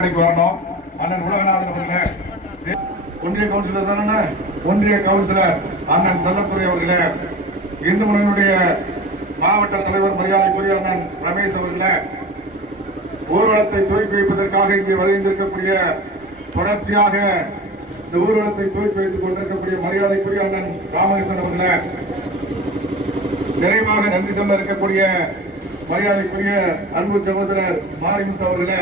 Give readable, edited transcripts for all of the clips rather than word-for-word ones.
வரணும். அண்ணன் உலகநாதன் அவர்களே, ஒன்றிய கவுன்சிலர் தானே, ஒன்றிய கவுன்சிலர் அண்ணன் செல்லத்துறை அவர்களே, இந்து முன்னணியுடைய மாவட்ட தலைவர் மரியாதைக்குரிய அண்ணன் ரமேஷ் அவர்களே, ஊர்வலத்தை துவக்கி வைப்பதற்காக இங்கே வருகின்றிருக்கக்கூடிய தொடர்ச்சியாக இந்த ஊர்வலத்தை துவக்கி வைத்துக் கொண்டிருக்கக்கூடிய மரியாதைக்குரிய அண்ணன் ராமகிருஷ்ணன் அவர்களே, நிறைவாக நன்றி சொல்ல இருக்கக்கூடிய மரியாதைக்குரிய அன்பு சகோதரர் மாரிமுத்து அவர்களே,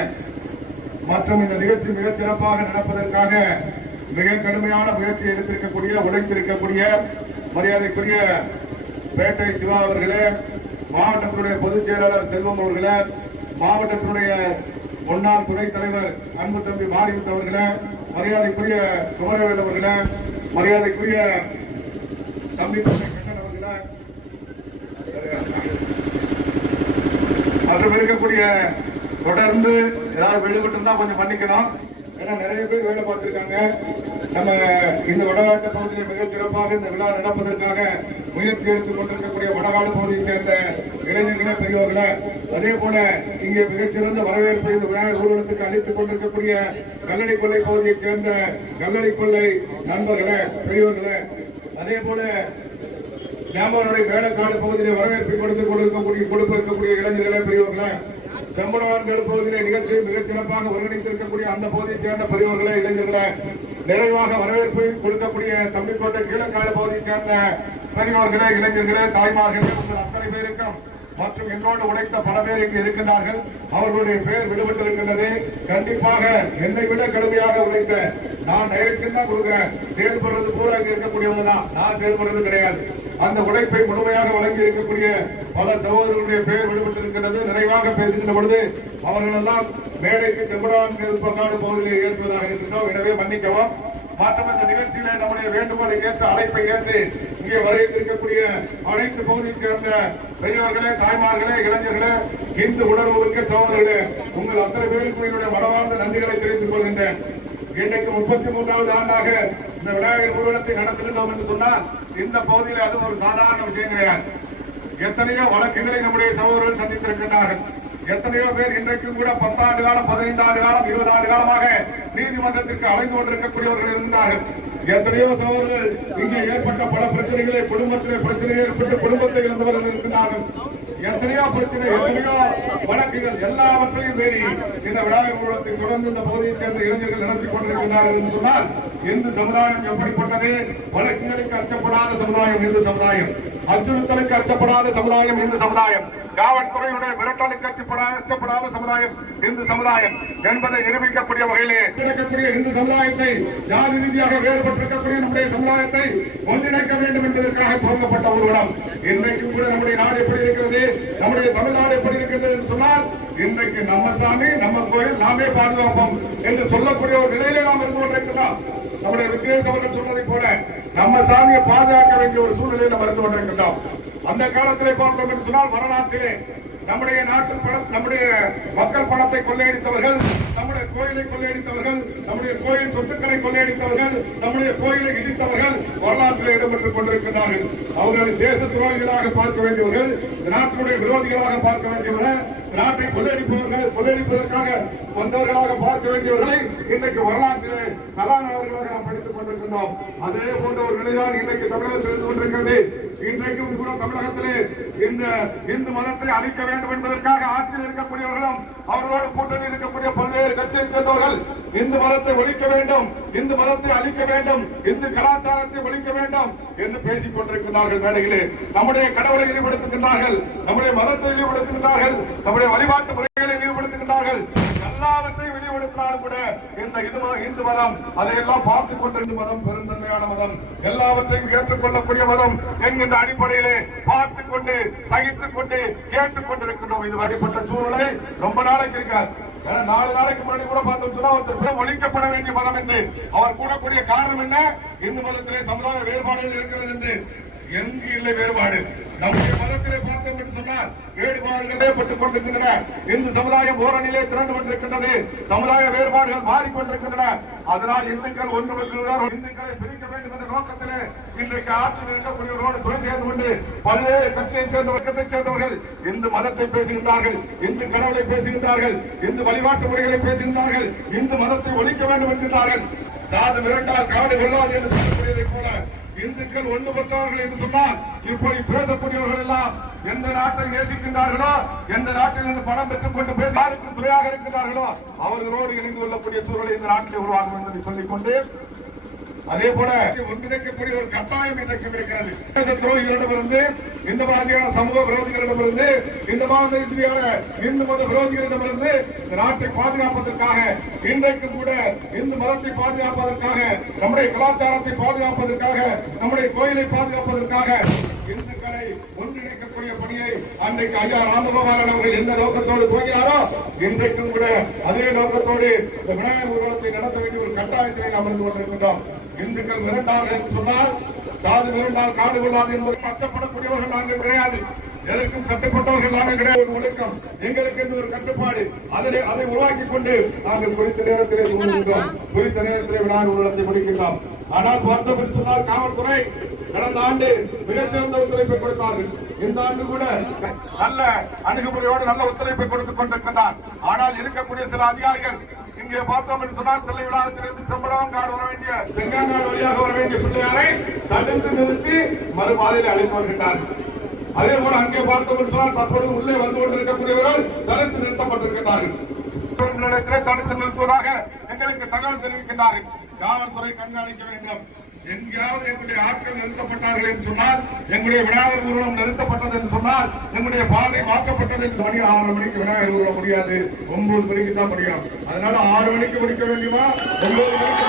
மற்றும் இந்த நிகழ்ச்சி மிகச் சிறப்பாக நடப்பதற்காக மிக கடுமையான முயற்சி எடுத்திருக்கக்கூடிய உழைத்திருக்கக்கூடிய மரியாதைக்குரிய பேட்டை சிவா அவர்களே, மாவட்டத்தினுடைய பொதுச் செயலாளர் செல்வம் அவர்களே, மாவட்டத்தினுடைய முன்னாள் துணைத் தலைவர் அன்பு தம்பி மாரிமுத்து அவர்களே, மரியாதைக்குரிய குமரவேல் அவர்களே, மரியாதைக்குரிய தம்பி கண்ணன் அவர்களே, மற்றும் இருக்கக்கூடிய தொடர்ந்து ஏதாவது விடுபட்டு இருந்தா கொஞ்சம் பண்ணிக்கணும். ஏன்னா நிறைய பேர் வேலை பார்த்திருக்காங்க. நம்ம இந்த வடநாட்டு பகுதியில் மிகச் சிறப்பாக இந்த விழா நடப்பதற்காக முயற்சி எடுத்துக் கொண்டிருக்கக்கூடிய வடநாடு பகுதியை சேர்ந்த இளைஞர்களே, பெரியவர்களே, அதே போல இங்கே மிகச்சிறந்த வரவேற்பு இந்த விநாயகர் ஊர்வலத்துக்கு அளித்துக் கொண்டிருக்கக்கூடிய கல்லடி கொள்ளை பகுதியை சேர்ந்த கல்லடி கொள்ளை நண்பர்களே, பெரியவர்களே, அதே போல ஞாபகனுடைய வேலைக்காடு பகுதியில் வரவேற்பை கொடுத்திருக்கக்கூடிய இளைஞர்களே, பெரியவர்களே, செம்பனவான்கள் பகுதியிலே நிகழ்ச்சியை மிகச் சிறப்பாக ஒருங்கிணைத்திருக்கக்கூடிய அந்த பகுதியை சேர்ந்த பெரியவர்களே, இளைஞர்களே, நிறைவாக வரவேற்பு கொடுக்கக்கூடிய தம்பிக்கோட்டை கீழக்காடு பகுதியை சேர்ந்த பெரியவர்களே, இளைஞர்களே, தாய்மார்களே, உங்கள் அத்தனை பேருக்கும் மற்றும் என்னோடு உழைத்த பல பேர் இங்கு இருக்கின்றார்கள். அவர்களுடைய பெயர் விடுபட்டிருக்கின்றது. கண்டிப்பாக என்னை விட கடுமையாக உழைத்த நான் டைரக்ஷன் தான் கொடுக்கிறேன். செயல்படுறது பூரா இங்க இருக்கக்கூடியவங்க தான், நான் செயல்படுறது கிடையாது. அந்த உழைப்பை முழுமையாக வழங்கி இருக்கக்கூடிய பல சகோதரர்களுடைய பெயர் விடுபட்டிருக்கிறது. நிறைவாக பேசுகின்ற பொழுது அவர்கள் எல்லாம் மேடைக்கு செம்பனாடு பகுதியில் ஏற்பதாக இருக்கின்றோம். எனவே மன்னிக்கவும். மற்றும் இந்த நிகழ்ச்சியில நம்முடைய வேண்டுகோளை ஏற்று அழைப்பை ஏற்று இங்கே வரவேற்றிருக்கக்கூடிய அனைத்து பகுதியை சேர்ந்த பெரியவர்களே, தாய்மார்களே, இளைஞர்களே, இந்து உணர்வுமிக்க சகோதரர்களே, உங்கள் அத்தனை பேருக்கும் என்னுடைய மனமார்ந்த நன்றிகளை தெரிவித்துக் கொள்கின்றேன். இன்றைக்கு 33வது ஆண்டாக இந்த விநாயகர் ஊர்வலத்தை நடத்துகின்றோம் என்று சொன்னால் இந்த பகுதியில் அது ஒரு சாதாரண விஷயம் கிடையாது. எத்தனையோ வழக்குகளை நம்முடைய சகோதரர்கள் சந்தித்திருக்கின்றார்கள். எத்தனையோ பேர் இன்றைக்கும் கூட 10 ஆண்டு காலம், 15 ஆண்டு காலம், 20 ஆண்டு காலமாக நீதிமன்றத்திற்கு அலைந்து கொண்டிருக்கக்கூடியவர்கள் இருந்தார்கள். எத்தனையோ சகோதரர்கள் இங்கே ஏற்பட்ட பல பிரச்சனைகளை, குடும்பத்திலே பிரச்சனை ஏற்பட்டு குடும்பத்தை இழந்தவர்கள் இருக்கின்றார்கள். எத்தனையோ பிரச்சனை, எத்தனையோ வழக்குகள், எல்லாவற்றையும் மீறி இந்த விநாயகர் ஊர்வலத்தை தொடர்ந்து இந்த பகுதியை சேர்ந்த இளைஞர்கள் நடத்தி கொண்டிருக்கிறார்கள் என்று சொன்னால் இந்து சமுதாயம் எப்படிப்பட்டது? வழக்குகளுக்கு அச்சப்படாத சமுதாயம் இந்து சமுதாயம், அச்சுறுத்தலுக்கு அச்சப்படாத சமுதாயம் இந்து சமுதாயம், காவல்துறையுடைய மிரட்டலுக்கு அச்சப்படாத சமுதாயம் இந்து சமுதாயம் என்பதை நிரூபிக்கக்கூடிய வகையிலே இருக்கக்கூடிய இந்து சமுதாயத்தை, ஜாதி ரீதியாக வேறுபட்டிருக்கக்கூடிய நம்முடைய சமுதாயத்தை ஒன்றிணைக்க வேண்டும் என்பதற்காக துவங்கப்பட்ட ஊர்வலம். இன்றைக்கும் கூட நம்முடைய நாடு எப்படி இருக்கிறது, நம்முடைய தமிழ்நாடு எப்படி இருக்கிறது என்று சொன்னால் இன்றைக்கு நம்ம சாமி, நம்ம கோயில், நாமே பாதுகாப்போம் என்று சொல்லக்கூடிய ஒரு நிலையிலே நாம் இருந்து கொண்டிருக்கிறோம். நம்முடைய விக்னேஷ் அவர்கள் சொன்னதை போல நம்ம சாமியை பாதுகாக்க வேண்டிய ஒரு சூழ்நிலையில் நம்ம இருந்து கொண்டிருக்கின்றோம். அந்த காலத்திலே பார்த்தோம் என்று சொன்னால் வரலாற்றிலே நம்முடைய நாட்டில் நம்முடைய மக்கள் பணத்தை கொள்ளையடித்தவர்கள், நம்முடைய கோயிலை கொள்ளையடித்தவர்கள், நம்முடைய கோயில் சொத்துக்களை கொள்ளையடித்தவர்கள், நம்முடைய கோயிலை இடித்தவர்கள் வரலாற்றில் இடம்பெற்றுக் கொண்டிருக்கிறார்கள். அவர்களை தேச துரோகிகளாக பார்க்க வேண்டியவர்கள், நாட்டினுடைய விரோதிகளாக பார்க்க வேண்டியவர்கள், நாட்டை கொள்ளையடிப்பதற்காக வந்தவர்களாக பார்க்க வேண்டியவர்களை இன்றைக்கு வரலாற்றிலே கதாநாயகர்களாக நாம் படித்துக் கொண்டிருக்கின்றோம். அதே போன்ற ஒரு நிலைதான் இன்றைக்கு தமிழகத்தில் இருந்து கொண்டிருக்கிறது. இன்றைக்கும் கூட தமிழகத்திலே இந்த இந்து மதத்தை அழிக்க வேண்டும் என்பதற்காக ஆட்சியில் இருக்கக்கூடியவர்களும் அவர்களோடு கூட்டணி இருக்கக்கூடிய பல்வேறு கட்சியை சேர்ந்தவர்கள் இந்து மதத்தை ஒழிக்க வேண்டும், இந்து மதத்தை அழிக்க வேண்டும், இந்து கலாச்சாரத்தை ஒழிக்க வேண்டும் என்று பேசிக் கொண்டிருக்கிறார்கள். மேடையிலே நம்முடைய கடவுளை இழிவுபடுத்துகின்றார்கள், நம்முடைய மதத்தை இழிவுபடுத்துகின்றார்கள், நம்முடைய வழிபாட்டு முறைகளை இழிவுபடுத்துகின்றார்கள். எல்லாவற்றையும் வெளிப்படுத்தினாலும் கூட இந்த இந்து மதம் அதையெல்லாம் பார்த்துக் கொண்டிருந்த மதம் பெருந்தன்மையான மதம், எல்லாவற்றையும் ஏற்றுக்கொள்ளக்கூடிய மதம் என்கின்ற அடிப்படையிலே பார்த்துக் கொண்டு, சகித்துக் கொண்டு, கேட்டுக் கொண்டிருக்கின்றோம். இது வகைப்பட்ட சூழ்நிலை ரொம்ப நாளைக்கு இருக்காது. 4 நாளைக்கு முன்னாடி கூட பார்த்தோம்னா ஒருத்தர் ஒழிக்கப்பட வேண்டிய மதம் என்று அவர் கூடக்கூடிய காரணம் என்ன? இந்து மதத்திலே சமுதாய வேறுபாடுகள் இருக்கிறது என்று எங்கு இல்லை வேறுபாடு. நம்முடைய மதத்திலே பார்த்தோம் என்று சொன்னால் வேறுபாடுகளே பட்டுக் கொண்டிருக்கின்றன. இந்து சமுதாயம் ஓரணியிலே திரண்டு கொண்டிருக்கின்றது. சமுதாய வேறுபாடுகள் மாறிக்கொண்டிருக்கின்றன. அதனால் இந்துக்கள் ஒன்றுபடுகிறார்கள். இந்துக்களை பிரிக்க வேண்டும் என்ற நோக்கத்திலே இன்றைக்கு ஆட்சியில் இருக்கக்கூடியவர்களோடு துணை சேர்ந்து கொண்டு பல்வேறு கட்சியைச் சேர்ந்த வர்க்கத்தைச் சேர்ந்தவர்கள் இந்து மதத்தை பேசுகின்றார்கள், இந்து கடவுளை பேசுகின்றார்கள், இந்து வழிபாட்டு முறைகளை பேசுகின்றார்கள், இந்து மதத்தை ஒழிக்க வேண்டும் என்கின்றார்கள். சாது மிரண்டால் காடு வெல்லாது என்று சொல்லக்கூடியதை போல இந்துக்கள் ஒன்றுபட்டார்கள் என்று சொன்னால் இப்படி பேசக்கூடியவர்கள் எல்லாம் எந்த நாட்டை நேசிக்கின்றார்களோ, எந்த நாட்டில் இருந்து பணம் பெற்றுக் கொண்டு பேசாருக்கு துணையாக இருக்கின்றார்களோ அவர்களோடு இணைந்து கொள்ளக்கூடிய சூழலை இந்த நாட்டில் உருவாகும் என்பதை சொல்லிக்கொண்டு, அதே போல ஒன்றிணைக்கக்கூடிய ஒரு கட்டாயம் இன்றைக்கு இருக்கிறது. தேச துரோகிகளிடமிருந்து, இந்த மாதிரியான சமூக விரோதிகளிடமிருந்து, இந்த மாதிரியான இந்து மத விரோதிகளிடமிருந்து இந்த நாட்டை பாதுகாப்பதற்காக, இன்றைக்கும் கூட இந்து மதத்தை பாதுகாப்பதற்காக, நம்முடைய கலாச்சாரத்தை பாதுகாப்பதற்காக, நம்முடைய கோயிலை பாதுகாப்பதற்காக இந்துக்களை ஒன்றிணைக்கக்கூடிய பணியை அன்றைக்கு ஐயா ராமகோபாலன் அவர்கள் எந்த நோக்கத்தோடு போகிறாரோ இன்றைக்கும் கூட அதே நோக்கத்தோடு இந்த விநாயகர் ஊர்வலத்தை நடத்த வேண்டிய ஒரு கட்டாயத்தினை நாம் இருந்து கொண்டிருக்கின்றோம். இந்துக்கள் மிரண்டார்கள் என்று சொன்னால் சாது மிரண்டால் காடு கொள்ளாது என்பது அச்சப்படக்கூடியவர்கள் நாங்கள் கிடையாது. எதற்கும் கட்டுப்பட்டவர்கள் நாங்கள் கிடையாது. ஒரு ஒழுக்கம் எங்களுக்கு என்று ஒரு கட்டுப்பாடு, அதை உருவாக்கி கொண்டு நாங்கள் குறித்த நேரத்திலே தூங்குகின்றோம், குறித்த நேரத்திலே விநாயகர் ஊர்வலத்தை முடிக்கின்றோம். ஆனால் பார்த்தோம் என்று சொன்னால் காவல்துறை கடந்த ஆண்டு மிகச்சிறந்த ஒத்துழைப்பை கொடுத்தார்கள். இந்த ஆண்டு கூட நல்ல அணுகுமுறையோடு நல்ல ஒத்துழைப்பை கொடுத்துக் கொண்டிருக்கின்றார். ஆனால் இருக்கக்கூடிய சில அதிகாரிகள் இங்கே பார்த்தோம் என்று சொன்னால் தில்லை விழாத்திலிருந்து செம்படவங்காடு வர வேண்டிய செங்காங்காடு வழியாக வர வேண்டிய பிள்ளையாரை தடுத்து நிறுத்தி மறுபாதையில் அழைத்து வருகின்றார்கள். அதே போல அங்கே பார்த்தோம் என்று சொன்னால் தற்போது உள்ளே வந்து கொண்டிருக்கக்கூடியவர்கள் தடுத்து நிறுத்தப்பட்டிருக்கிறார்கள். தடுத்து நிறுத்துவதாக எங்களுக்கு தகவல் தெரிவிக்கின்றார்கள். காவல்துறை கண்காணிக்க வேண்டும். எங்கேயாவது எங்களுடைய ஆட்கள் நிறுத்தப்பட்டார்கள் என்று சொன்னால், எங்களுடைய விநாயகர் ஊர்வலம் நிறுத்தப்பட்டது என்று சொன்னால், எங்களுடைய பாதை மாற்றப்பட்டது என்று மணி 6 மணிக்கு விநாயகர் ஊர்வலம் முடியாது, 9 மணிக்கு தான் முடியும். அதனால 6 மணிக்கு முடிக்க வேண்டுமா, 9 மணிக்கு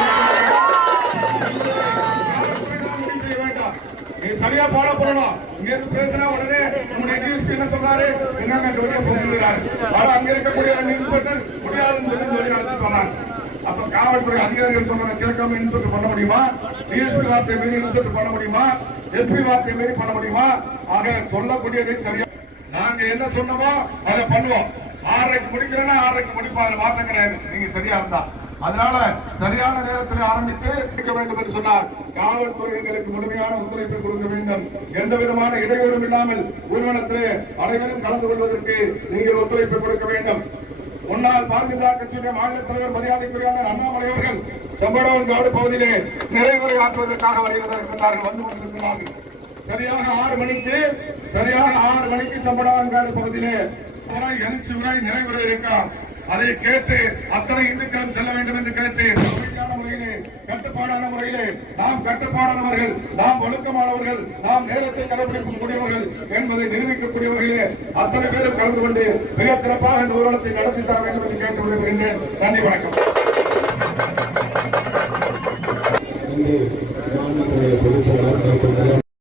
செய்ய வேண்டாம். நீ சரியா ஃபாலோ பண்ணணும். இங்க இருந்து பேசினா உடனே நம்முடைய டிஎஸ்பி என்ன சொல்றாரு, எங்க வெளியே போகிறாரு. ஆனா அங்க இருக்கக்கூடிய 2 இன்ஸ்பெக்டர் முடியாதுன்னு சொல்லி நடத்தி சொன்னாங்க. அப்ப காவல்துறை அதிகாரிகள் சொன்னதை கேட்காம இன்ஸ்பெக்டர் பண்ண முடியுமா? டிஎஸ்பி வார்த்தை மீறி இன்ஸ்பெக்டர் பண்ண முடியுமா? எஸ்பி வார்த்தை மீறி பண்ண முடியுமா? ஆக சொல்லக்கூடியதை சரியா நாங்க என்ன சொன்னோமோ அதை பண்ணுவோம். 6:30 முடிக்கிறேன்னா 6:30 முடிப்போம். அதுல மாற்றம் கிடையாது. நீங்க சரியா இருந்தா அதனால சரியான நேரத்தில் ஆரம்பித்து இருக்க வேண்டும் என்று சொன்னார். காவல்துறை எங்களுக்கு முழுமையான ஒத்துழைப்பை கொடுக்க வேண்டும். எந்த விதமான இடையூறும் இல்லாமல் ஊர்வலத்திலே அனைவரும் கலந்து கொள்வதற்கு நீங்கள் ஒத்துழைப்பை கொடுக்க வேண்டும். முன்னாள் பாரதிய ஜனதா கட்சியுடைய மாநில தலைவர் மரியாதைக்குரிய அண்ணாமலை அவர்கள் செம்படவன்காடு பகுதியிலே நிறைவுரை ஆற்றுவதற்காக வருகிறார்கள், வந்து கொண்டிருக்கிறார்கள். சரியாக 6 மணிக்கு செம்படவன்காடு பகுதியிலே எழுச்சி உரை நிறைவுரை இருக்கார். அதை கேட்டு அத்தனை இந்துக்களும் செல்ல வேண்டும் என்று கேட்டு முறையிலே, கட்டுப்பாடான முறையிலே நாம் கட்டுப்பாடானவர்கள், நாம் ஒழுக்கமானவர்கள், நாம் நேரத்தை கடைபிடிக்கக்கூடியவர்கள் என்பதை நிரூபிக்கக்கூடியவர்களே அத்தனை பேரும் கலந்து கொண்டு மிக சிறப்பாக இந்த ஊர்வலத்தை நடத்தி தர வேண்டும் என்று கேட்டு விடுகின்றேன். நன்றி, வணக்கம்.